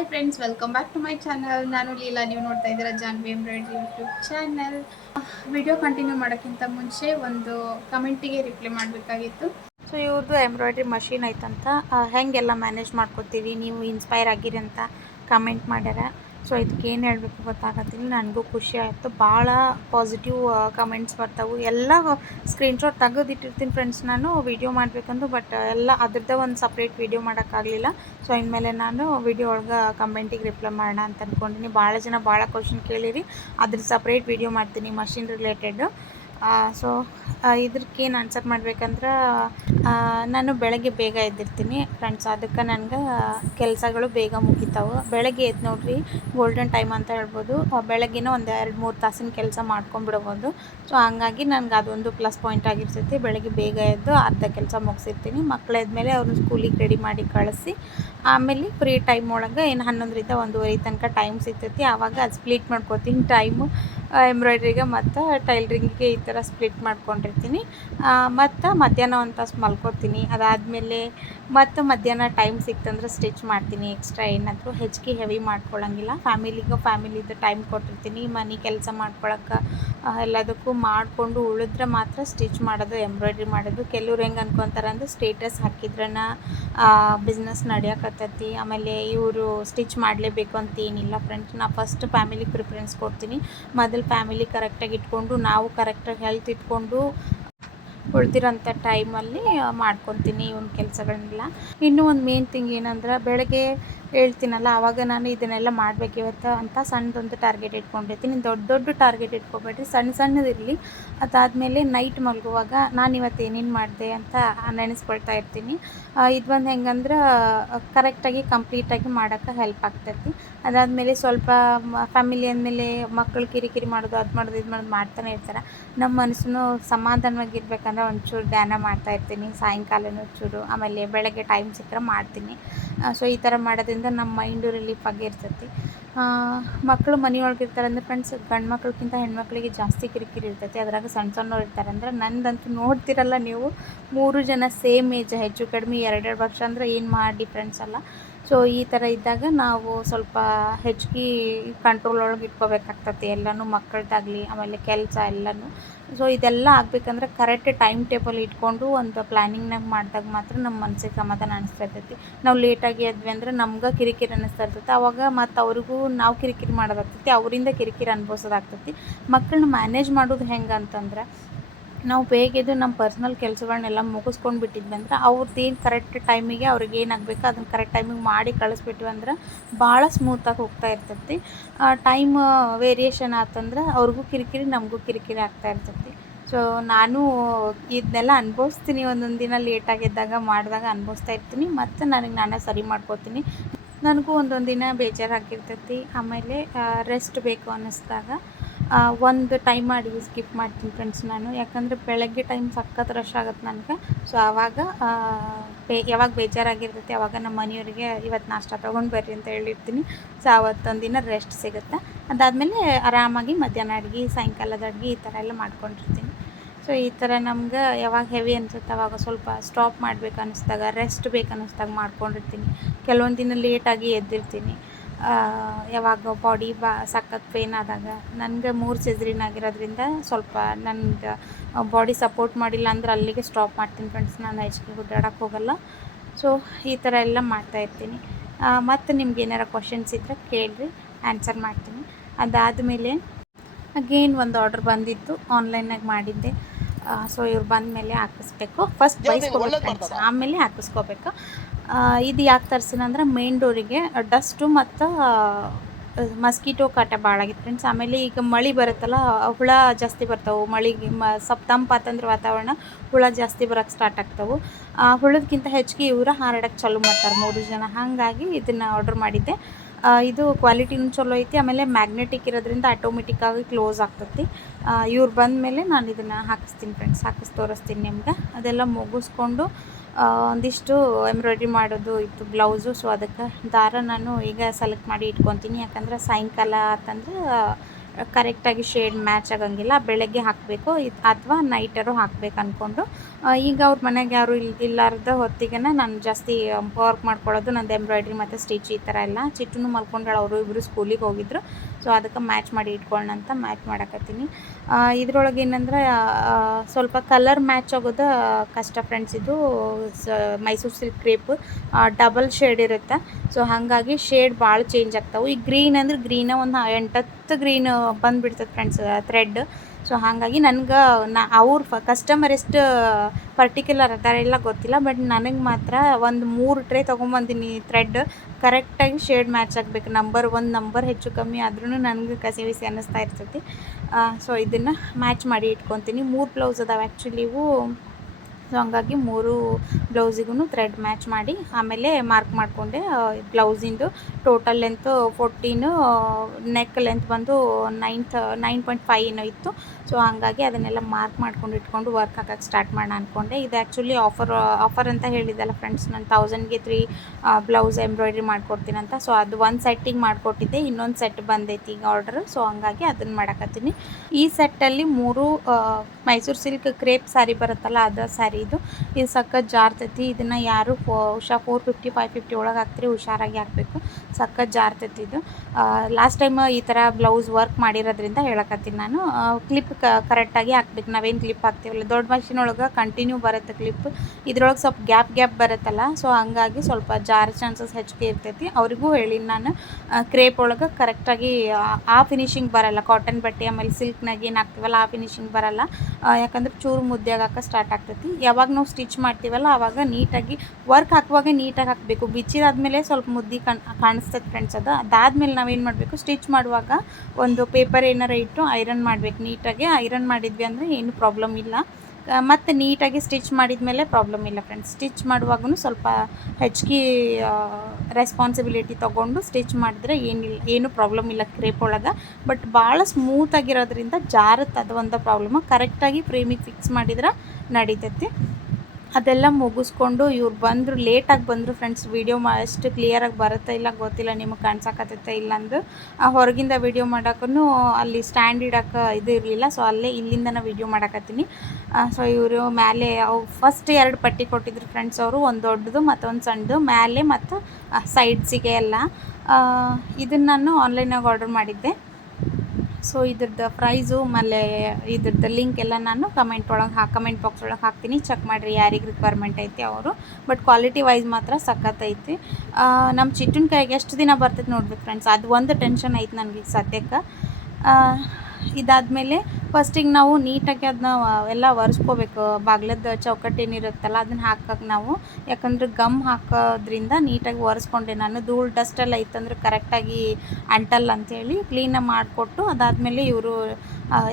Hi friends, welcome back to my channel. ನಾನು ಲೀಲಾ. ನೀವು ನೋಡ್ತಾ ಇದ್ದೀರಾ Janvi embroidery YouTube channel. Video continue ಮಾಡೋಕ್ಕಿಂತ ಮುಂಚೆ ಒಂದು ಕಮೆಂಟಿಗೆ ರಿಪ್ಲೈ ಮಾಡಬೇಕಾಗಿತ್ತು. ಸೊ ಇವ್ರದ್ದು ಎಂಬ್ರಾಯ್ಡ್ರಿ ಮಷೀನ್ ಐತಂತ, ಹೆಂಗೆಲ್ಲ ಮ್ಯಾನೇಜ್ ಮಾಡ್ಕೋತೀವಿ, ನೀವು ಇನ್ಸ್ಪೈರ್ ಆಗಿರಿ ಅಂತ ಕಮೆಂಟ್ ಮಾಡ್ಯಾರ. ಸೊ ಇದಕ್ಕೆ ಏನು ಹೇಳಬೇಕು ಗೊತ್ತಾಗತ್ತಿಲ್ಲ. ನನಗೂ ಖುಷಿ ಆಯಿತು. ಭಾಳ ಪಾಸಿಟಿವ್ ಕಮೆಂಟ್ಸ್ ಬರ್ತಾವೆ. ಎಲ್ಲ ಸ್ಕ್ರೀನ್ಶಾಟ್ ತೆಗೆದಿಟ್ಟಿರ್ತೀನಿ ಫ್ರೆಂಡ್ಸ್ ನಾನು ವೀಡಿಯೋ ಮಾಡಬೇಕಂದು. ಬಟ್ ಎಲ್ಲ ಅದ್ರದ್ದೇ ಒಂದು ಸಪ್ರೇಟ್ ವೀಡಿಯೋ ಮಾಡೋಕ್ಕಾಗಲಿಲ್ಲ. ಸೊ ಇನ್ಮೇಲೆ ನಾನು ವೀಡಿಯೋ ಒಳಗೆ ಕಮೆಂಟಿಗೆ ರಿಪ್ಲೈ ಮಾಡೋಣ ಅಂತ ಅಂದ್ಕೊಂಡಿನಿ. ಭಾಳ ಜನ ಭಾಳ ಕ್ವಶನ್ ಕೇಳಿರಿ, ಅದ್ರ ಸಪ್ರೇಟ್ ವೀಡಿಯೋ ಮಾಡ್ತೀನಿ ಮಷಿನ್ ರಿಲೇಟೆಡ್. ಸೊ ಇದಕ್ಕೇನು ಆನ್ಸರ್ ಮಾಡ್ಬೇಕಂದ್ರೆ, ನಾನು ಬೆಳಗ್ಗೆ ಬೇಗ ಎದ್ದಿರ್ತೀನಿ ಫ್ರೆಂಡ್ಸ್. ಅದಕ್ಕೆ ನನಗೆ ಕೆಲಸಗಳು ಬೇಗ ಮುಗಿತಾವೆ. ಬೆಳಗ್ಗೆ ಎದ್ದು ನೋಡ್ರಿ, ಗೋಲ್ಡನ್ ಟೈಮ್ ಅಂತ ಹೇಳ್ಬೋದು. ಬೆಳಗ್ಗಿನ ಒಂದು 2-3 ತಾಸಿನ ಕೆಲಸ ಮಾಡ್ಕೊಂಬಿಡ್ಬೋದು. ಸೊ ಹಂಗಾಗಿ ನನಗೆ ಅದೊಂದು ಪ್ಲಸ್ ಪಾಯಿಂಟ್ ಆಗಿರ್ತೈತಿ. ಬೆಳಗ್ಗೆ ಬೇಗ ಎದ್ದು ಅರ್ಧ ಕೆಲಸ ಮುಗಿಸಿರ್ತೀನಿ. ಮಕ್ಳು ಎದ್ಮೇಲೆ ಅವ್ರನ್ನ ಸ್ಕೂಲಿಗೆ ರೆಡಿ ಮಾಡಿ ಕಳಿಸಿ, ಆಮೇಲೆ ಫ್ರೀ ಟೈಮ್ ಒಳಗೆ ಏನು 11ರಿಂದ 1:30 ತನಕ ಟೈಮ್ ಸಿಗ್ತೈತಿ. ಆವಾಗ ಅದು ಸ್ಪ್ಲಿಟ್ ಮಾಡ್ಕೋತೀನಿ ಟೈಮು. ಎಂಬ್ರಾಯ್ಡ್ರಿಗೆ ಮತ್ತು ಟೈಲರಿಂಗಿಗೆ ಈ ಥರ ಸ್ಪ್ಲಿಟ್ ಮಾಡ್ಕೊಂಡಿರ್ತೀನಿ. ಮತ್ತು ಮಧ್ಯಾಹ್ನ ಒಂದು ತಾಸು ಮಲ್ಕೋತೀನಿ. ಅದಾದಮೇಲೆ ಮತ್ತು ಮಧ್ಯಾಹ್ನ ಟೈಮ್ ಸಿಕ್ತಂದ್ರೆ ಸ್ಟಿಚ್ ಮಾಡ್ತೀನಿ. ಎಕ್ಸ್ಟ್ರಾ ಏನಾದರೂ ಹೆಚ್ಚಿಗೆ ಹೆವಿ ಮಾಡ್ಕೊಳ್ಳೋಂಗಿಲ್ಲ. ಫ್ಯಾಮಿಲಿದು ಟೈಮ್ ಕೊಟ್ಟಿರ್ತೀನಿ. ಮನೆ ಕೆಲಸ ಮಾಡ್ಕೊಳಕ್ಕೆ ಎಲ್ಲದಕ್ಕೂ ಮಾಡಿಕೊಂಡು ಉಳಿದ್ರೆ ಮಾತ್ರ ಸ್ಟಿಚ್ ಮಾಡೋದು, ಎಂಬ್ರಾಯ್ಡ್ರಿ ಮಾಡೋದು. ಕೆಲವ್ರು ಹೆಂಗೆ ಅನ್ಕೊತಾರೆ ಅಂದರೆ ಸ್ಟೇಟಸ್ ಹಾಕಿದ್ರನ ಬಿಸ್ನೆಸ್ ನಡೆಯಕತ್ತೈತಿ, ಆಮೇಲೆ ಇವರು ಸ್ಟಿಚ್ ಮಾಡಲೇಬೇಕು ಅಂತ ಏನಿಲ್ಲ ಫ್ರೆಂಡ್ಸ್. ನಾನು ಫಸ್ಟ್ ಫ್ಯಾಮಿಲಿಗೆ ಪ್ರಿಫರೆನ್ಸ್ ಕೊಡ್ತೀನಿ. ಮೊದಲು ಫ್ಯಾಮಿಲಿ ಕರೆಕ್ಟಾಗಿ ಇಟ್ಕೊಂಡು, ನಾವು ಕರೆಕ್ಟಾಗಿ ಹೆಲ್ತ್ ಇಟ್ಕೊಂಡು ಉಳ್ದಿರೋಂಥ ಟೈಮಲ್ಲಿ ಮಾಡ್ಕೊತೀನಿ ಇವನ್ ಕೆಲಸಗಳನ್ನೆಲ್ಲ. ಇನ್ನೂ ಒಂದು ಮೇನ್ ಥಿಂಗ್ ಏನಂದ್ರೆ, ಬೆಳಗ್ಗೆ ಹೇಳ್ತೀನಲ್ಲ ಆವಾಗ ನಾನು ಇದನ್ನೆಲ್ಲ ಮಾಡಬೇಕು ಇವತ್ತು ಅಂತ ಸಣ್ಣದೊಂದು ಟಾರ್ಗೆಟ್ ಇಟ್ಕೊಂಡಿರ್ತೀನಿ. ದೊಡ್ಡ ಟಾರ್ಗೆಟ್ ಇಟ್ಕೊಬೇಡ್ರಿ, ಸಣ್ಣದಿರಲಿ. ಅದಾದಮೇಲೆ ನೈಟ್ ಮಲಗುವಾಗ ನಾನು ಇವತ್ತು ಏನೇನು ಮಾಡಿದೆ ಅಂತ ನೆನೆಸ್ಕೊಳ್ತಾ ಇರ್ತೀನಿ. ಇದು ಬಂದು ಹೆಂಗಂದ್ರೆ ಕರೆಕ್ಟಾಗಿ ಕಂಪ್ಲೀಟಾಗಿ ಮಾಡೋಕ್ಕೆ ಹೆಲ್ಪ್ ಆಗ್ತೈತಿ. ಅದಾದಮೇಲೆ ಸ್ವಲ್ಪ ಫ್ಯಾಮಿಲಿ ಅಂದಮೇಲೆ ಮಕ್ಕಳು ಕಿರಿಕಿರಿ ಮಾಡೋದು, ಅದು ಮಾಡೋದು ಇದು ಮಾಡೋದು ಮಾಡ್ತಾನೆ ಇರ್ತಾರೆ. ನಮ್ಮ ಮನಸ್ಸನ್ನು ಸಮಾಧಾನವಾಗಿರ್ಬೇಕಂದ್ರೆ ಒಂಚೂರು ಧ್ಯಾನ ಮಾಡ್ತಾಯಿರ್ತೀನಿ ಸಾಯಂಕಾಲನೂ ಚೂರು. ಆಮೇಲೆ ಬೆಳಗ್ಗೆ ಟೈಮ್ ಸಿಕ್ಕರೆ ಮಾಡ್ತೀನಿ. ಸೊ ಈ ಥರ ಮಾಡೋದ್ರಿಂದ ನಮ್ಮ ಮೈಂಡು ರಿಲೀಫ್ ಆಗಿರ್ತೈತಿ. ಮಕ್ಕಳು ಮನೆಯೊಳಗೆ ಇರ್ತಾರೆ ಅಂದರೆ ಫ್ರೆಂಡ್ಸ್, ಗಂಡು ಮಕ್ಳಿಗಿಂತ ಹೆಣ್ಮಕ್ಳಿಗೆ ಜಾಸ್ತಿ ಕಿರಿಕಿರಿ ಇರ್ತೈತಿ. ಅದ್ರಾಗ ಸಣ್ಣವ್ರು ಇರ್ತಾರೆ ಅಂದ್ರೆ, ನಂದಂತೂ ನೋಡ್ತಿರಲ್ಲ ನೀವು, 3 ಜನ ಸೇಮ್ ಏಜ್, ಹೆಚ್ಚು ಕಡಿಮೆ 2 ವರ್ಷ ಅಂದರೆ ಏನು ಮಾಡಿ ಡಿಫ್ರೆನ್ಸ್ ಅಲ್ಲ. ಸೊ ಈ ಥರ ಇದ್ದಾಗ ನಾವು ಸ್ವಲ್ಪ ಹೆಚ್ಚಿಗೆ ಕಂಟ್ರೋಲ್ ಒಳಗೆ ಇಟ್ಕೋಬೇಕಾಗ್ತತಿ ಎಲ್ಲನೂ, ಮಕ್ಕಳದಾಗಲಿ ಆಮೇಲೆ ಕೆಲಸ ಎಲ್ಲನೂ. ಸೊ ಇದೆಲ್ಲ ಆಗಬೇಕಂದ್ರೆ ಕರೆಕ್ಟ್ ಟೈಮ್ ಟೇಬಲ್ ಇಟ್ಕೊಂಡು ಒಂದು ಪ್ಲ್ಯಾನಿಂಗ್ನಾಗ ಮಾಡಿದಾಗ ಮಾತ್ರ ನಮ್ಮ ಮನಸ್ಸಿಗೆ ಸಮಾಧಾನ ಅನಿಸ್ತಾ ಇರ್ತೈತಿ. ನಾವು ಲೇಟಾಗಿ ಎದ್ವಿ ಅಂದರೆ ನಮ್ಗೆ ಕಿರಿಕಿರಿ ಅನ್ನಿಸ್ತಾ ಇರ್ತೈತಿ. ಆವಾಗ ಮತ್ತು ಅವ್ರಿಗೂ ನಾವು ಕಿರಿಕಿರಿ ಮಾಡೋದಾಗ್ತೈತಿ, ಅವರಿಂದ ಕಿರಿಕಿರಿ ಅನುಭವಿಸೋದಾಗ್ತೈತಿ. ಮಕ್ಕಳನ್ನ ಮ್ಯಾನೇಜ್ ಮಾಡೋದು ಹೆಂಗೆ ಅಂತಂದ್ರೆ, ನಾವು ಬೇಗ ನಮ್ಮ ಪರ್ಸ್ನಲ್ ಕೆಲಸಗಳನ್ನೆಲ್ಲ ಮುಗಿಸ್ಕೊಂಡು ಬಿಟ್ಟಿದ್ವಿ ಅಂದ್ರೆ, ಅವ್ರದ್ದೇನು ಕರೆಕ್ಟ್ ಟೈಮಿಗೆ ಅವ್ರಿಗೆ ಏನಾಗಬೇಕು ಅದನ್ನು ಕರೆಕ್ಟ್ ಟೈಮಿಗೆ ಮಾಡಿ ಕಳಿಸ್ಬಿಟ್ವಿ ಅಂದ್ರೆ ಭಾಳ ಸ್ಮೂತಾಗಿ ಹೋಗ್ತಾ ಇರ್ತೈತಿ. ಟೈಮ್ ವೇರಿಯೇಷನ್ ಆತಂದ್ರೆ ಅವ್ರಿಗೂ ಕಿರಿಕಿರಿ, ನಮಗೂ ಕಿರಿಕಿರಿ ಆಗ್ತಾ ಇರ್ತೈತಿ. ಸೊ ನಾನು ಇದನ್ನೆಲ್ಲ ಅನುಭವಿಸ್ತೀನಿ. ಒಂದೊಂದು ದಿನ ಲೇಟಾಗಿದ್ದಾಗ ಮಾಡಿದಾಗ ಅನುಭವಿಸ್ತಾ ಇರ್ತೀನಿ. ಮತ್ತು ನಾನೇ ಸರಿ ಮಾಡ್ಕೋತೀನಿ. ನನಗೂ ಒಂದೊಂದು ದಿನ ಬೇಜಾರಾಗಿರ್ತೈತಿ. ಆಮೇಲೆ ರೆಸ್ಟ್ ಬೇಕು ಅನ್ನಿಸ್ದಾಗ ಒಂದು ಟೈಮ್ ಮಾಡಿ ಸ್ಕಿಪ್ ಮಾಡ್ತೀನಿ ಫ್ರೆಂಡ್ಸ್ ನಾನು. ಯಾಕಂದರೆ ಬೆಳಗ್ಗೆ ಟೈಮ್ ಸಖತ್ ರಶ್ ಆಗುತ್ತೆ ನನಗೆ. ಸೊ ಆವಾಗ ಯಾವಾಗ ಬೇಜಾರಾಗಿರ್ತೈತಿ ಆವಾಗ ನಮ್ಮ ಮನೆಯವರಿಗೆ ಇವತ್ತು ನಾಷ್ಟ ತೊಗೊಂಡು ಬರ್ರಿ ಅಂತ ಹೇಳಿರ್ತೀನಿ. ಸೊ ಆವತ್ತೊಂದು ದಿನ ರೆಸ್ಟ್ ಸಿಗುತ್ತೆ. ಅದಾದಮೇಲೆ ಆರಾಮಾಗಿ ಮಧ್ಯಾಹ್ನ ಅಡುಗೆ, ಸಾಯಂಕಾಲದ ಅಡುಗೆ ಈ ಥರ ಎಲ್ಲ ಮಾಡ್ಕೊಂಡಿರ್ತೀನಿ. ಸೊ ಈ ಥರ ನಮ್ಗೆ ಯಾವಾಗ ಹೆವಿ ಅನ್ಸುತ್ತೆ ಅವಾಗ ಸ್ವಲ್ಪ ಸ್ಟಾಪ್ ಮಾಡಬೇಕು ಅನ್ನಿಸ್ದಾಗ, ರೆಸ್ಟ್ ಬೇಕು ಅನ್ನಿಸ್ದಾಗ ಮಾಡ್ಕೊಂಡಿರ್ತೀನಿ. ಕೆಲವೊಂದು ದಿನ ಲೇಟಾಗಿ ಎದ್ದಿರ್ತೀನಿ. ಯಾವಾಗ ಬಾಡಿ ಸಖತ್ ಪೇನ್ ಆದಾಗ. ನನಗೆ 3 ಸಿಸರಿನ್ ಆಗಿರೋದ್ರಿಂದ ಸ್ವಲ್ಪ ನನಗೆ ಬಾಡಿ ಸಪೋರ್ಟ್ ಮಾಡಿಲ್ಲ ಅಂದ್ರೆ ಅಲ್ಲಿಗೆ ಸ್ಟಾಪ್ ಮಾಡ್ತೀನಿ ಫ್ರೆಂಡ್ಸ್. ನಾನು ಹೆಚ್ಚಿಗೆ ಓಡಾಡೋಕ್ಕೆ ಹೋಗಲ್ಲ. ಸೊ ಈ ಥರ ಎಲ್ಲ ಮಾಡ್ತಾಯಿರ್ತೀನಿ. ಮತ್ತು ನಿಮ್ಗೆ ಏನಾರು ಕ್ವಶನ್ಸ್ ಇದ್ದರೆ ಕೇಳಿರಿ, ಆನ್ಸರ್ ಮಾಡ್ತೀನಿ. ಅದಾದಮೇಲೆ ಅಗೇನ್ ಒಂದು ಆರ್ಡ್ರ್ ಬಂದಿತ್ತು, ಆನ್ಲೈನಾಗ ಮಾಡಿದ್ದೆ. ಸೊ ಇವ್ರು ಬಂದ ಮೇಲೆ ಹಾಕಿಸ್ಬೇಕು. ಫಸ್ಟ್ ಬೈಸ್ಕೋಬೇಕು ಫ್ರೆಂಡ್ಸ್, ಆಮೇಲೆ ಹಾಕಿಸ್ಕೋಬೇಕು. ಇದು ಯಾಕೆ ತರಿಸಿನಂದ್ರೆ, ಮೇನ್ ಡೋರಿಗೆ ಡಸ್ಟು ಮತ್ತು ಮಸ್ಕಿಟೋ ಕಾಟ ಭಾಳ ಆಗಿತ್ತು ಫ್ರೆಂಡ್ಸ್. ಆಮೇಲೆ ಈಗ ಮಳೆ ಬರುತ್ತಲ್ಲ, ಹುಳ ಜಾಸ್ತಿ ಬರ್ತಾವೆ. ಮಳೆಗೆ ಸ್ವಲ್ಪ ತಂಪಾತಂದ್ರೆ ವಾತಾವರಣ, ಹುಳ ಜಾಸ್ತಿ ಬರೋಕ್ಕೆ ಸ್ಟಾರ್ಟ್ ಆಗ್ತಾವೆ. ಹುಳದಕ್ಕಿಂತ ಹೆಚ್ಚಿಗೆ ಇವರು ಹಾರಾಡೋಕ್ಕೆ ಚಾಲೂ ಮಾಡ್ತಾರೆ 3 ಜನ. ಹಾಗಾಗಿ ಇದನ್ನು ಆರ್ಡ್ರ್ ಮಾಡಿದ್ದೆ. ಇದು ಕ್ವಾಲಿಟಿನೂ ಚಲೋ ಐತಿ. ಆಮೇಲೆ ಮ್ಯಾಗ್ನೆಟಿಕ್ ಇರೋದ್ರಿಂದ ಆಟೋಮೆಟಿಕ್ಕಾಗಿ ಕ್ಲೋಸ್ ಆಗ್ತೈತಿ. ಇವ್ರು ಬಂದ ಮೇಲೆ ನಾನು ಇದನ್ನು ಹಾಕಿಸ್ತೀನಿ ಫ್ರೆಂಡ್ಸ್, ಹಾಕಿಸಿ ತೋರಿಸ್ತೀನಿ ನಿಮ್ಗೆ. ಅದೆಲ್ಲ ಮುಗಿಸ್ಕೊಂಡು ಒಂದಿಷ್ಟು ಎಂಬ್ರಾಯ್ಡ್ರಿ ಮಾಡೋದು ಇತ್ತು, ಬ್ಲೌಸು. ಸೊ ಅದಕ್ಕೆ ದಾರ ನಾನು ಈಗ ಸೆಲೆಕ್ಟ್ ಮಾಡಿ ಇಟ್ಕೊತೀನಿ. ಯಾಕಂದ್ರೆ ಸಾಯಂಕಾಲ ಆತಂದ್ರೆ ಕರೆಕ್ಟಾಗಿ ಶೇಡ್ ಮ್ಯಾಚ್ ಆಗಂಗಿಲ್ಲ, ಬೆಳಗ್ಗೆ ಹಾಕಬೇಕು ಅಥವಾ ನೈಟರು ಹಾಕ್ಬೇಕು ಅಂದ್ಕೊಂಡು ಈಗ ಅವ್ರ ಮನೆಗೆ ಯಾರು ಇಲ್ಲಾರ್ದ ಹೊತ್ತಿಗೆ ನಾನು ಜಾಸ್ತಿ ವರ್ಕ್ ಮಾಡ್ಕೊಳ್ಳೋದು ನಂದು ಎಂಬ್ರಾಯ್ಡ್ರಿ ಮತ್ತು ಸ್ಟಿಚ್ ಈ ಥರ ಎಲ್ಲ. ಚಿಟ್ಟೂ ಮಲ್ಕೊಂಡಾಳ, ಅವರು ಇಬ್ಬರು ಸ್ಕೂಲಿಗೆ ಹೋಗಿದ್ರು. ಸೊ ಅದಕ್ಕೆ ಮ್ಯಾಚ್ ಮಾಡಿ ಇಟ್ಕೊಳ್ಳೋಣ ಅಂತ ಮ್ಯಾಚ್ ಮಾಡಕತ್ತೀನಿ. ಇದ್ರೊಳಗೆ ಏನಂದ್ರೆ ಸ್ವಲ್ಪ ಕಲರ್ ಮ್ಯಾಚ್ ಆಗೋದು ಕಷ್ಟ ಫ್ರೆಂಡ್ಸ್. ಇದು Mysuru silk crepe double shade ಇರುತ್ತೆ. ಸೊ ಹಾಗಾಗಿ ಶೇಡ್ ಭಾಳ ಚೇಂಜ್ ಆಗ್ತಾವೆ. ಈಗ ಗ್ರೀನ್ ಅಂದ್ರೆ ಗ್ರೀನ ಒಂದು 8-10 ಗ್ರೀನ್ ಬಂದುಬಿಡ್ತದೆ ಫ್ರೆಂಡ್ಸ್ ಥ್ರೆಡ್. ಸೊ ಹಾಗಾಗಿ ನನಗೆ ಅವ್ರ ಕಸ್ಟಮರ್ ಎಷ್ಟು ಪರ್ಟಿಕ್ಯುಲರ್ ಅದಾರ ಎಲ್ಲ ಗೊತ್ತಿಲ್ಲ, ಬಟ್ ನನಗೆ ಮಾತ್ರ ಒಂದು 3 ಟ್ರೇ ತೊಗೊಂಬಂದಿನಿ ಥ್ರೆಡ್. ಕರೆಕ್ಟಾಗಿ ಶೇಡ್ ಮ್ಯಾಚ್ ಆಗಬೇಕು. ನಂಬರ್ ಹೆಚ್ಚು ಕಮ್ಮಿ ಆದ್ರೂ ನನಗೆ ಕಸಿ ಬಿಸಿ ಅನ್ನಿಸ್ತಾ ಇರ್ತೈತಿ. ಸೊ ಇದನ್ನು ಮ್ಯಾಚ್ ಮಾಡಿ ಇಟ್ಕೊತೀನಿ. 3 ಬ್ಲೌಸ್ ಅದಾವೆ ಆ್ಯಕ್ಚುಲಿ ಇವು. ಸೊ ಹಂಗಾಗಿ 3 ಬ್ಲೌಸಿಗೂ ಥ್ರೆಡ್ ಮ್ಯಾಚ್ ಮಾಡಿ ಆಮೇಲೆ ಮಾರ್ಕ್ ಮಾಡಿಕೊಂಡೆ. ಬ್ಲೌಸಿಂದು ಟೋಟಲ್ ಲೆಂತು 14, ನೆಕ್ ಲೆಂತ್ ಬಂದು 9.5 ಏನೋ ಇತ್ತು. ಸೊ ಹಾಗಾಗಿ ಅದನ್ನೆಲ್ಲ ಮಾರ್ಕ್ ಮಾಡ್ಕೊಂಡು ಇಟ್ಕೊಂಡು ವರ್ಕ್ ಹಾಕೋಕ್ಕೆ ಸ್ಟಾರ್ಟ್ ಮಾಡೋಣ ಅಂದ್ಕೊಂಡೆ. ಇದು ಆ್ಯಕ್ಚುಲಿ ಆಫರ್ ಅಂತ ಹೇಳಿದ್ದಲ್ಲ ಫ್ರೆಂಡ್ಸ್, ನಾನು 1000ಗೆ 3 ಬ್ಲೌಸ್ ಎಂಬ್ರಾಯ್ಡ್ರಿ ಮಾಡ್ಕೊಡ್ತೀನಂತ. ಸೊ ಅದು ಒಂದು ಸೆಟ್ಟಿಗೆ ಮಾಡಿಕೊಟ್ಟಿದ್ದೆ, ಇನ್ನೊಂದು ಸೆಟ್ ಬಂದೈತಿ ಈಗ ಆರ್ಡ್ರ್. ಸೊ ಹಂಗಾಗಿ ಅದನ್ನು ಮಾಡಕತ್ತೀನಿ. ಈ ಸೆಟ್ಟಲ್ಲಿ 3 ಮೈಸೂರು ಸಿಲ್ಕ್ ಕ್ರೇಪ್ ಸ್ಯಾರಿ ಬರುತ್ತಲ್ಲ, ಅದು ಸ್ಯಾರಿ ಇದು ಸಖತ್ ಜಾರ್ತೈತಿ. ಇದನ್ನು ಯಾರು ಉಷಾ 450 550 ಒಳಗೆ ಹಾಕ್ತೀರಿ, ಹುಷಾರಾಗಿ ಹಾಕಬೇಕು. ಸಖತ್ ಜಾರ್ತೈತಿ ಇದು. ಲಾಸ್ಟ್ ಟೈಮ್ ಈ ಥರ ಬ್ಲೌಸ್ ವರ್ಕ್ ಮಾಡಿರೋದ್ರಿಂದ ಹೇಳಕತ್ತೀನಿ ನಾನು. ಕ್ಲಿಪ್ ಕರೆಕ್ಟಾಗಿ ಹಾಕ್ಬೇಕು. ನಾವೇನು ಕ್ಲಿಪ್ ಹಾಕ್ತೀವಲ್ಲ, ದೊಡ್ಡ ಮಷಿನ್ ಒಳಗೆ ಕಂಟಿನ್ಯೂ ಬರುತ್ತೆ ಕ್ಲಿಪ್. ಇದ್ರೊಳಗೆ ಸ್ವಲ್ಪ ಗ್ಯಾಪ್ ಬರುತ್ತಲ್ಲ, ಸೊ ಹಂಗಾಗಿ ಸ್ವಲ್ಪ ಜಾರ ಚಾನ್ಸಸ್ ಹೆಚ್ಚಿಗೆ ಇರ್ತೈತಿ. ಅವ್ರಿಗೂ ಹೇಳಿ ನಾನು, ಕ್ರೇಪ್ ಒಳಗೆ ಕರೆಕ್ಟಾಗಿ ಆ ಫಿನಿಶಿಂಗ್ ಬರಲ್ಲ. ಕಾಟನ್ ಬಟ್ಟೆ ಆಮೇಲೆ ಸಿಲ್ಕ್ನಾಗ ಏನು ಹಾಕ್ತೀವಲ್ಲ ಆ ಫಿನಿಶಿಂಗ್ ಬರಲ್ಲ. ಯಾಕಂದ್ರೆ ಚೂರು ಮುದ್ದೆ ಆಗೋಕೆ ಸ್ಟಾರ್ಟ್ ಆಗ್ತೈತಿ. ಯಾವಾಗ ನಾವು ಸ್ಟಿಚ್ ಮಾಡ್ತೀವಲ್ಲ ಆವಾಗ ನೀಟಾಗಿ ವರ್ಕ್ ಹಾಕುವಾಗ ನೀಟಾಗಿ ಹಾಕಬೇಕು. ಬಿಚ್ಚಿದಾದ್ಮೇಲೆ ಸ್ವಲ್ಪ ಮುದ್ದೆ ಕಾಣಿಸ್ತದೆ ಫ್ರೆಂಡ್ಸ್. ಅದಾದಮೇಲೆ ನಾವೇನು ಮಾಡಬೇಕು, ಸ್ಟಿಚ್ ಮಾಡುವಾಗ ಒಂದು ಪೇಪರ್ ಏನಾರ ಇಟ್ಟು ಐರನ್ ಮಾಡಬೇಕು. ನೀಟಾಗಿ ಐರನ್ ಮಾಡಿದ್ವಿ ಅಂದರೆ ಏನು ಪ್ರಾಬ್ಲಮ್ ಇಲ್ಲ. ಮತ್ತು ನೀಟಾಗಿ ಸ್ಟಿಚ್ ಮಾಡಿದ ಮೇಲೆ ಪ್ರಾಬ್ಲಮ್ ಇಲ್ಲ ಫ್ರೆಂಡ್ಸ್. ಸ್ಟಿಚ್ ಮಾಡುವಾಗೂ ಸ್ವಲ್ಪ ಹೆಚ್ಚಿಗೆ ರೆಸ್ಪಾನ್ಸಿಬಿಲಿಟಿ ತೊಗೊಂಡು ಸ್ಟಿಚ್ ಮಾಡಿದ್ರೆ ಏನು ಪ್ರಾಬ್ಲಮ್ ಇಲ್ಲ ಕ್ರೇಪ್ ಒಳಗೆ. ಬಟ್ ಭಾಳ ಸ್ಮೂತಾಗಿರೋದ್ರಿಂದ ಜಾರುತ್ತೆ, ಅದು ಒಂದು ಪ್ರಾಬ್ಲಮ್ಮು. ಕರೆಕ್ಟಾಗಿ ಫ್ರೇಮಿಗೆ ಫಿಕ್ಸ್ ಮಾಡಿದ್ರೆ ನಡೀತೈತಿ. ಅದೆಲ್ಲ ಮುಗಿಸ್ಕೊಂಡು ಇವ್ರು ಬಂದರು, ಲೇಟಾಗಿ ಬಂದರು ಫ್ರೆಂಡ್ಸ್. ವೀಡಿಯೋ ಅಷ್ಟು ಕ್ಲಿಯರಾಗಿ ಬರುತ್ತಾ ಇಲ್ಲ ಗೊತ್ತಿಲ್ಲ, ನಿಮಗೆ ಕಾಣ್ಸಕತ್ತೈತೆ ಇಲ್ಲಾಂದ್ರೆ. ಹೊರಗಿಂದ ವೀಡಿಯೋ ಮಾಡೋಕ್ಕೂ ಅಲ್ಲಿ ಸ್ಟ್ಯಾಂಡ್ ಇಡೋಕೆ ಇದು ಇರಲಿಲ್ಲ. ಸೊ ಅಲ್ಲೇ ಇಲ್ಲಿಂದ ವೀಡಿಯೋ ಮಾಡಕತ್ತೀನಿ. ಸೊ ಇವರು ಮೇಲೆ ಫಸ್ಟ್ 2 ಪಟ್ಟಿ ಕೊಟ್ಟಿದ್ರು ಫ್ರೆಂಡ್ಸ್ ಅವರು, ಒಂದು ದೊಡ್ಡದು ಮತ್ತೊಂದು ಸಣ್ಣದು, ಮೇಲೆ ಮತ್ತು ಸೈಡ್ಸಿಗೆ ಎಲ್ಲ. ಇದನ್ನು ನಾನು ಆನ್ಲೈನಾಗ ಆರ್ಡರ್ ಮಾಡಿದ್ದೆ. ಸೊ ಇದ್ರದ್ದು ಪ್ರೈಸು ಆಮೇಲೆ ಇದ್ರದ್ದು ಲಿಂಕ್ ಎಲ್ಲ ನಾನು ಕಮೆಂಟ್ ಬಾಕ್ಸ್ ಒಳಗೆ ಹಾಕ್ತೀನಿ. ಚೆಕ್ ಮಾಡಿರಿ ಯಾರಿಗೆ ರಿಕ್ವೈರ್ಮೆಂಟ್ ಐತಿ ಅವರು. ಬಟ್ ಕ್ವಾಲಿಟಿ ವೈಸ್ ಮಾತ್ರ ಸಖತ್ತೈತಿ. ನಮ್ಮ ಚಿಟ್ಟನ ಕೈಗೆ ಎಷ್ಟು ದಿನ ಬರ್ತೈತೆ ನೋಡ್ಬೇಕು ಫ್ರೆಂಡ್ಸ್, ಅದು ಒಂದು ಟೆನ್ಷನ್ ಐತೆ ನನಗೆ ಸದ್ಯಕ್ಕೆ. ಇದಾದಮೇಲೆ ಫಸ್ಟಿಗೆ ನಾವು ನೀಟಾಗಿ ಅದನ್ನ ಎಲ್ಲ ಒರೆಸ್ಕೋಬೇಕು. ಬಾಗ್ಲದ ಚೌಕಟ್ಟು ಏನಿರುತ್ತಲ್ಲ ಅದನ್ನು ಹಾಕಕ್ಕೆ ನಾವು, ಯಾಕಂದ್ರೆ ಗಮ್ ಹಾಕೋದ್ರಿಂದ ನೀಟಾಗಿ ಒರೆಸ್ಕೊಂಡೆ ನಾನು. ಧೂಳು ಡಸ್ಟೆಲ್ಲ ಇತ್ತಂದ್ರೆ ಕರೆಕ್ಟಾಗಿ ಅಂಟಲ್ಲ ಅಂಥೇಳಿ ಕ್ಲೀನಾಗಿ ಮಾಡಿಕೊಟ್ಟು, ಅದಾದಮೇಲೆ ಇವರು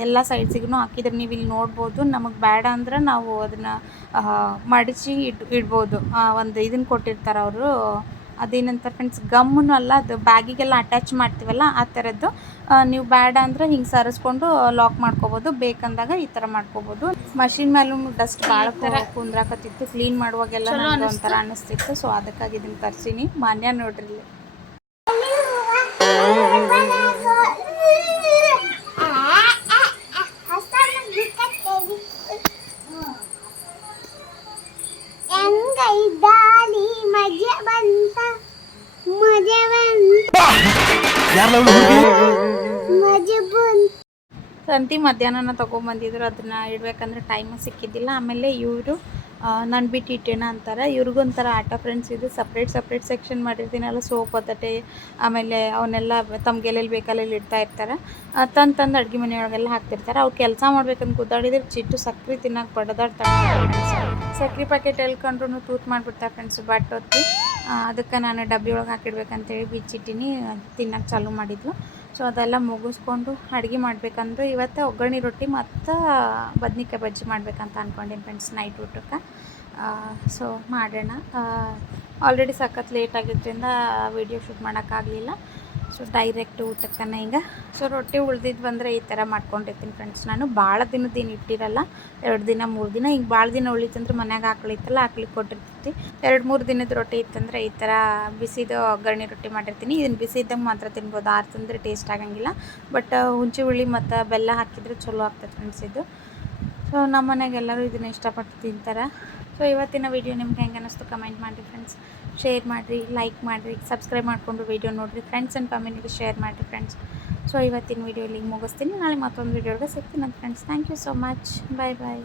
ಎಲ್ಲ ಸೈಡ್ಸಿಗೂ ಹಾಕಿದ್ರೆ ನೀವು ಇಲ್ಲಿ ನೋಡ್ಬೋದು. ನಮಗೆ ಬೇಡ ಅಂದ್ರೆ ನಾವು ಅದನ್ನು ಮಡಚಿ ಇಡ್ಬೋದು. ಒಂದು ಇದನ್ನು ಕೊಟ್ಟಿರ್ತಾರೆ ಅವರು, ಅದೇನಂತಾರೆ ಫ್ರೆಂಡ್ಸ್, ಗಮ್ಮೂ ಅಲ್ಲ, ಅದು ಬ್ಯಾಗಿಗೆಲ್ಲ ಅಟ್ಯಾಚ್ ಮಾಡ್ತೀವಲ್ಲ ಆ ಥರದ್ದು. ನೀವು ಬೇಡ ಅಂದರೆ ಹಿಂಗೆ ಸರಿಸ್ಕೊಂಡು ಲಾಕ್ ಮಾಡ್ಕೋಬೋದು, ಬೇಕಂದಾಗ ಈ ಥರ ಮಾಡ್ಕೋಬೋದು. ಮಷಿನ್ ಮೇಲೂ ಡಸ್ಟ್ ಭಾಳ ಕುಂದ್ರಾಕತ್ತಿತ್ತು, ಕ್ಲೀನ್ ಮಾಡುವಾಗೆಲ್ಲ ನನಗೆ ಒಂಥರ ಅನ್ನಿಸ್ತಿತ್ತು. ಸೊ ಅದಕ್ಕಾಗಿ ಇದನ್ನು ತರಿಸೀನಿ. ಮಾನ್ಯ ನೋಡ್ರಿ. ಸಂತಿ ಮಧ್ಯಾಹ್ನ ತೊಗೊಂಬಂದಿದ್ರು, ಅದನ್ನು ಇಡಬೇಕಂದ್ರೆ ಟೈಮು ಸಿಕ್ಕಿದ್ದಿಲ್ಲ. ಆಮೇಲೆ ಇವರು ನಾನು ಬಿಟ್ಟು ಇಟ್ಟೇನ ಅಂತಾರೆ. ಇವ್ರಿಗೊಂಥರ ಆಟ ಫ್ರೆಂಡ್ಸ್. ಇದು ಸಪ್ರೇಟ್ ಸೆಕ್ಷನ್ ಮಾಡಿರ್ತೀನಲ್ಲ, ಸೋಪ್ ಒತ್ತಟೆ ಆಮೇಲೆ ಅವನ್ನೆಲ್ಲ ತಮ್ಗೆ ಎಲ್ಲೆಲ್ಲಿ ಬೇಕಲ್ಲಿ ಇಡ್ತಾ ಇರ್ತಾರೆ. ತಂದು ಅಡುಗೆ ಮನೆಯೊಳಗೆಲ್ಲ ಹಾಕ್ತಿರ್ತಾರೆ. ಅವ್ರು ಕೆಲಸ ಮಾಡ್ಬೇಕಂತ ಕೂತಾಡಿದ್ರೆ ಚಿಟ್ಟು ಸಕ್ರೆ ತಿನ್ನೋಕೆ ಬಡದಾಡ್ತಾರೆ. ಸಕ್ರೆ ಪ್ಯಾಕೆಟ್ ಎಲ್ಕೊಂಡ್ರು ತೂತು ಮಾಡಿಬಿಡ್ತಾರೆ ಫ್ರೆಂಡ್ಸ್ ಬಟ್ ಹೊತ್ತಿ. ಅದಕ್ಕೆ ನಾನು ಡಬ್ಬಿ ಒಳಗೆ ಹಾಕಿಡ್ಬೇಕಂತೇಳಿ ಬಿಚ್ಚಿಟ್ಟಿನಿ. ತಿನ್ನೋಕೆ ಚಾಲೂ ಮಾಡಿದ್ಲು. ಸೊ ಅದೆಲ್ಲ ಮುಗಿಸ್ಕೊಂಡು ಅಡುಗೆ ಮಾಡ್ಬೇಕಂದ್ರೆ ಇವತ್ತು ಒಗ್ಗರಣೆ ರೊಟ್ಟಿ ಮತ್ತು ಬದ್ನಿಕಾಯಿ ಬಜ್ಜಿ ಮಾಡ್ಬೇಕಂತ ಅಂದ್ಕೊಂಡೀನಿ ಫ್ರೆಂಡ್ಸ್ ನೈಟ್ ಊಟಕ್ಕೆ. ಸೊ ಮಾಡೋಣ. ಆಲ್ರೆಡಿ ಸಖತ್ ಲೇಟ್ ಆಗಿದ್ದರಿಂದ ವೀಡಿಯೋ ಶೂಟ್ ಮಾಡೋಕ್ಕಾಗಲಿಲ್ಲ. ಸೊ ಡೈರೆಕ್ಟ್ ಊಟಕ್ಕನ ಈಗ ಸೊ ರೊಟ್ಟಿ ಉಳ್ದಿದ್ದು ಬಂದರೆ ಈ ಥರ ಮಾಡ್ಕೊಂಡಿರ್ತೀನಿ ಫ್ರೆಂಡ್ಸ್. ನಾನು ಭಾಳ ದಿನದ್ದೇನು ಇಟ್ಟಿರಲ್ಲ, 2 ದಿನ 3 ದಿನ. ಈಗ ಭಾಳ ದಿನ ಉಳಿತಂದ್ರೆ ಮನ್ಯಾಗ ಆಕಳಿತ್ತಲ್ಲ ಆಕಳಿಗೆ ಕೊಟ್ಟಿರ್ತೀವಿ. 2-3 ದಿನದ ರೊಟ್ಟಿ ಇತ್ತಂದರೆ ಈ ಥರ ಬಿಸಿದು ಒಗ್ಗರಣೆ ರೊಟ್ಟಿ ಮಾಡಿರ್ತೀನಿ. ಇದನ್ನು ಬಿಸಿ ಇದ್ದಂಗೆ ಮಾತ್ರ ತಿನ್ಬೋದು, ಆರ್ತಂದ್ರೆ ಟೇಸ್ಟ್ ಆಗಂಗಿಲ್ಲ. ಬಟ್ ಹುಂಚಿ ಹುಳಿ ಮತ್ತು ಬೆಲ್ಲ ಹಾಕಿದರೆ ಚಲೋ ಆಗ್ತದೆ ಫ್ರೆಂಡ್ಸ್ ಇದು. ಸೊ ನಮ್ಮ ಮನೆಗೆ ಎಲ್ಲರೂ ಇದನ್ನು ಇಷ್ಟಪಟ್ಟು ತಿಂತಾರೆ. ಸೊ ಇವತ್ತಿನ ವೀಡಿಯೋ ನಿಮ್ಗೆ ಹೆಂಗೆ ಅನ್ನಿಸ್ತು ಕಮೆಂಟ್ ಮಾಡಿರಿ ಫ್ರೆಂಡ್ಸ್. ಶೇರ್ ಮಾಡಿರಿ, ಲೈಕ್ ಮಾಡಿರಿ, ಸಬ್ಸ್ಕ್ರೈಬ್ ಮಾಡಿಕೊಂಡು ವೀಡಿಯೋ ನೋಡಿರಿ. ಫ್ರೆಂಡ್ಸ್ ಆ್ಯಂಡ್ ಫ್ಯಾಮಿಲಿಗೆ ಶೇರ್ ಮಾಡಿರಿ ಫ್ರೆಂಡ್ಸ್. ಸೊ ಇವತ್ತಿನ ವೀಡಿಯೋ ಇಲ್ಲಿಗೆ ಮುಗಿಸ್ತೀನಿ. ನಾಳೆ ಮತ್ತೊಂದು ವೀಡಿಯೋಗೆ ಸಿಗ್ತೀನಿ friends. Thank you so much. Bye bye.